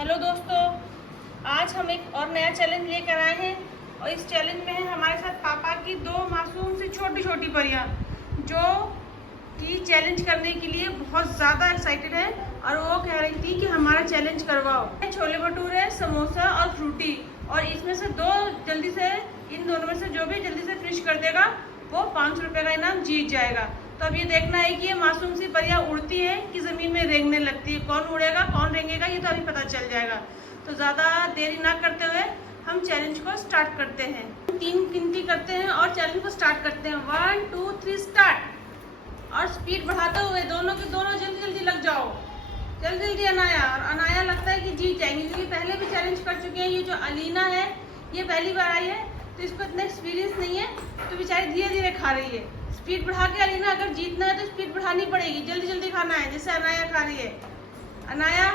Hello दोस्तों, आज हम एक और नया चैलेंज लेकर आए हैं और इस चैलेंज में है हमारे साथ पापा की दो मासूम सी छोटी छोटी परियां जो कि चैलेंज करने के लिए बहुत ज़्यादा एक्साइटेड है और वो कह रही थी कि हमारा चैलेंज करवाओ। छोले भटूरे, समोसा और फ्रूटी, और इसमें से दो जल्दी से, इन दोनों में से जो भी जल्दी से फिनिश कर देगा वो 500 रुपये का इनाम जीत जाएगा। तो अब ये देखना है कि ये मासूम सी परियां उड़ती है कि ज़मीन में रेंगने लगती है। कौन उड़ेगा कौन रेंगेगा ये तो अभी पता चल जाएगा। तो ज़्यादा देरी ना करते हुए हम चैलेंज को स्टार्ट करते हैं। 3 गिनती करते हैं और चैलेंज को स्टार्ट करते हैं। 1 2 3 स्टार्ट। और स्पीड बढ़ाते हुए दोनों के दोनों जल्दी जल्दी लग जाओ। जल्दी जल्दी अनाया, और अनाया लगता है कि जीत जाएंगी क्योंकि पहले भी चैलेंज कर चुके हैं। ये जो अलीना है ये पहली बार आई है तो इसको इतना एक्सपीरियंस नहीं है, तो बेचारी धीरे धीरे खा रही है। स्पीड बढ़ा के अलीना अगर जीतना है तो स्पीड बढ़ानी पड़ेगी, जल्दी जल्दी खाना है जैसे अनाया खा रही है। अनाया,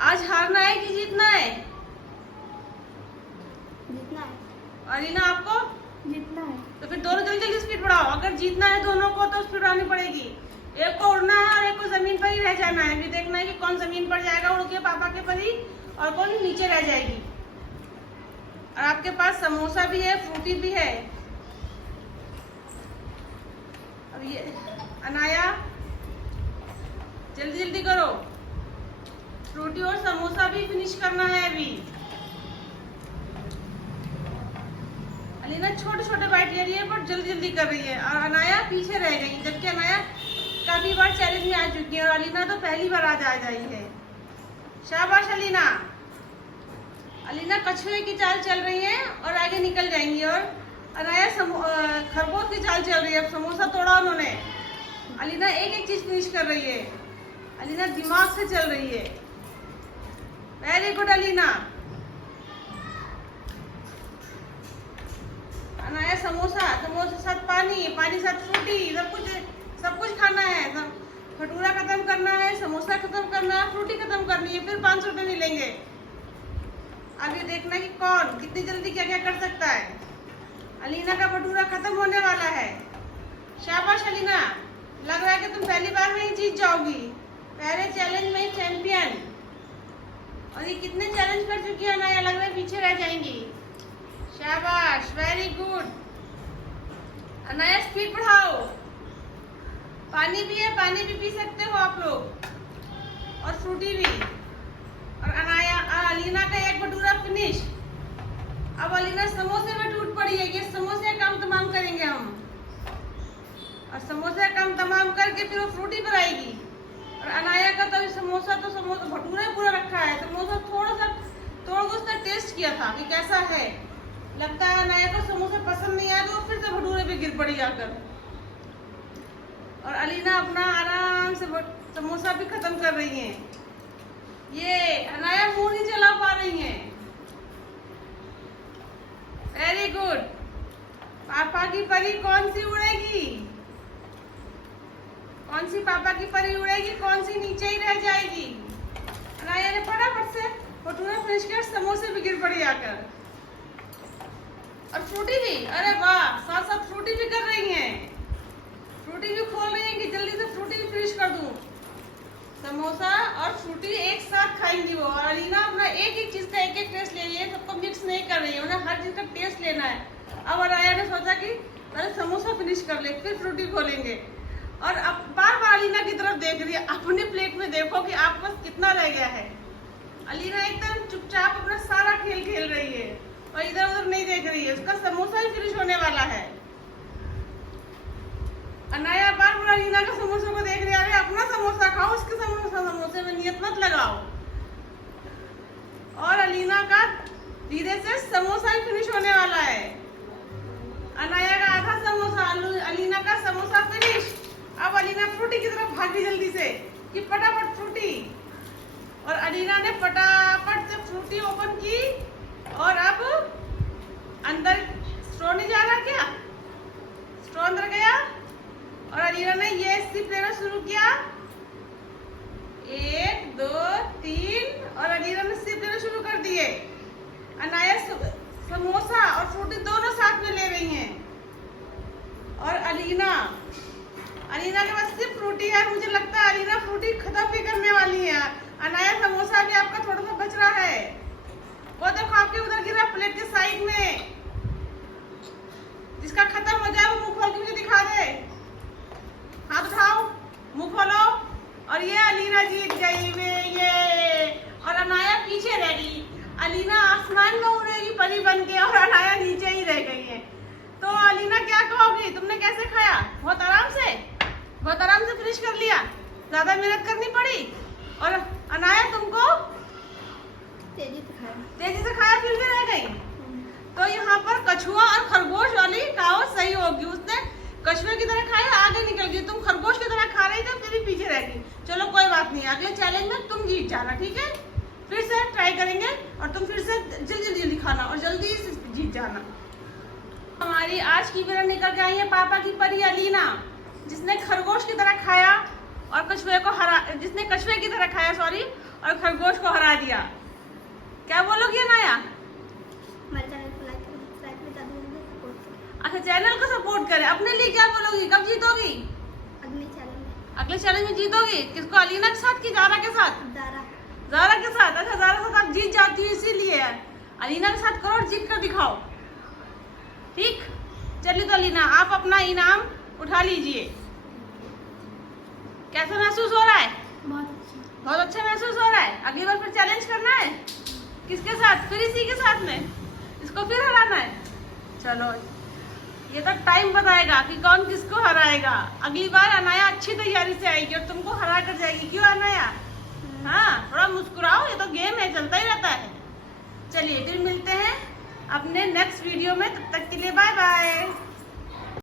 आज हारना है कि जीतना है? जीतना है। अलीना, आपको जीतना है। तो फिर दोनों जल्दी जल्दी स्पीड बढ़ाओ। अगर जीतना है दोनों को तो स्पीड बढ़ानी पड़ेगी। एक को उड़ना है और एक को जमीन पर ही रह जाना है। फिर देखना है कि कौन जमीन पर जाएगा उड़ के पापा के पर ही, और कौन नीचे रह जाएगी। और आपके पास समोसा भी है, फ्रूटी भी है। अब ये अनाया जल्दी जल्दी करो, फ्रूटी और समोसा भी फिनिश करना है अभी। अलीना छोटे छोटे बाइट ले रही है पर जल्दी जल्दी कर रही है और अनाया पीछे रह गई, जबकि अनाया काफी बार चैलेंज में आ चुकी है और अलीना तो पहली बार आज आ जाई है। शाबाश अलीना। अलीना कछुए की चाल चल रही है और आगे निकल जाएंगी, और अनाया खरगोश की चाल चल रही है। अब समोसा तोड़ा उन्होंने। अलीना एक एक चीज फिनिश कर रही है। अलीना दिमाग से चल रही है। Very good Alina. अनाया समोसा, समोसा साथ पानी, पानी साथ फ्रूटी, सब कुछ खाना है। भटूरा खत्म करना है, समोसा खत्म करना है, फ्रूटी खत्म करनी है, फिर 500 रुपये मिलेंगे। अब ये देखना कि कौन कितनी जल्दी क्या क्या कर सकता है। अलीना का भटूरा खत्म होने वाला है। शाबाश अलीना, लग रहा है कि तुम पहली बार में ही जीत जाओगी, पहले चैलेंज में ही चैंपियन। और ये कितने चैलेंज कर चुकी है अनाया, लग रहा है पीछे रह जाएंगी। शाबाश, वेरी गुड। अनाया स्पीड बढ़ाओ। पानी भी है, पानी भी पी सकते हो आप लोग, और फ्रूटी भी। और अनाया, अलीना का एक भटूरा फिनिश। अब अलीना समोसे में टूट पड़ी है। ये समोसे का काम तमाम करेंगे हम, और समोसे का काम तमाम करके फिर वो फ्रूटी पर आएगी। और अनाया का तो समोसा भटूरा पूरा रखा है। समोसा थोड़ा सा तोड़ के उसका टेस्ट किया था कि कैसा है। लगता है अनाया को समोसा पसंद नहीं आया तो फिर से भटूरे पे गिर पड़ी जाकर। और अलीना अपना आराम से समोसा भी खत्म कर रही है। ये अनाया मुंह नहीं चला पा रही है। Very good. पापा की परी कौन सी उड़ेगी? कौन सी पापा की परी उड़ेगी, कौन सी नीचे ही रह जाएगी? अनाया ने फटाफट से भटूरा फिनिश किया, समोसे भी गिर पड़ी आकर, और फ्रूटी भी। अरे वाह, साथ साथ फ्रूटी भी कर रही हैं। फ्रूटी भी खोल रही है कि जल्दी से फ्रूटी भी फिनिश कर दूं। समोसा और फ्रूटी एक साथ खाएंगी वो। और अलीना अपना एक एक चीज का एक एक टेस्ट ले रही है, सबको मिक्स नहीं कर रही है, उन्हें हर चीज का टेस्ट लेना है। अब अनाया ने सोचा कि पहले समोसा फिनिश कर ले फिर फ्रूटी खोलेंगे। और अब बार बार अलीना की तरफ देख रही है। अपने प्लेट में देखो कि आप पास कितना रह गया है। अलीना एकदम चुपचाप अपना सारा खेल खेल रही है और इधर उधर नहीं देख रही है। उसका समोसा ही फिनिश होने वाला है। अनाया बार बार अलीना का समोसा को देख रही है। अरे अपना समोसा खाओ, उसके समोसे में नियत मत लगाओ। और अलीना का धीरे से समोसा ही फिनिश होने वाला है। अनाया का आधा समोसा, अलीना का समोसा फिनिश। अब अलीना फ्रूटी की तरफ भागी जल्दी से कि फटाफट फ्रूटी। और अलीना ने फटाफट से फ्रूटी ओपन की, और अब अंदर स्ट्रॉ नहीं जा रहा क्या? स्ट्रॉ अंदर गया और अलीना ने ये सिप लेना शुरू किया। 1 2 3, और अलीना ने सिप लेना शुरू कर दिए। अनाया समोसा और फ्रूटी दोनों साथ में ले रही हैं। और अलीना के पास सिर्फ फ्रूटी है। मुझे लगता है अलीना फ्रूटी खत्म भी करने वाली है। अनाया समोसा भी आपका थोड़ा अलीना आसमान में उड़ेगी परी बन के और अनाया नीचे ही रह गई है। तो अलीना क्या कहोगी, तुमने कैसे खाया? बहुत आराम से फिनिश कर लिया, ज्यादा मेहनत करनी पड़ी। और अनाया तुमको तेजी से खाया फिर भी रह गई। तो यहाँ पर कछुआ और खरगोश वाली कहावत सही होगी। उसने कछुए की तरह खाया, आगे निकल गई। तुम खरगोश की तरह खा रही थी, फिर भी पीछे रह गई। चलो कोई बात नहीं, अगले चैलेंज में तुम जीत जाना, ठीक है? फिर से ट्राई करेंगे और तुम फिर से जल्दी खाना और जल्दी जीत जाना। हमारी आज की विनर निकल के आई है पापा की परी अलीना, जिसने खरगोश की तरह खाया और जिसने कछुए की तरह खाया और खरगोश को हरा दिया। क्या बोलोगी अनाया? अच्छा, चैनल को सपोर्ट करें। अपने लिए क्या बोलोगी, कब जीतोगी? अगले चैलेंज में जीतोगी। किसको, अलीना के साथ कि ज़ारा के साथ? ज़ारा के साथ। अच्छा, ज़ारा के साथ आप जीत जाती है इसीलिए। अलीना के साथ करो और जीत कर दिखाओ, ठीक? चलिए तो अलीना, आप अपना इनाम उठा लीजिए। कैसा महसूस हो रहा है? बहुत अच्छा महसूस हो रहा है। अगली बार फिर चैलेंज करना है। किसके साथ? फिर इसी के साथ में इसको फिर हराना है। चलो, ये तो टाइम बताएगा कि कौन किसको हराएगा। अगली बार अनाया अच्छी तैयारी से आएगी और तुमको हरा कर जाएगी। क्यों अनाया? हाँ, थोड़ा मुस्कुराओ, ये तो गेम है, चलता ही रहता है। चलिए फिर मिलते हैं अपने नेक्स्ट वीडियो में, तब तक के लिए बाय बाय।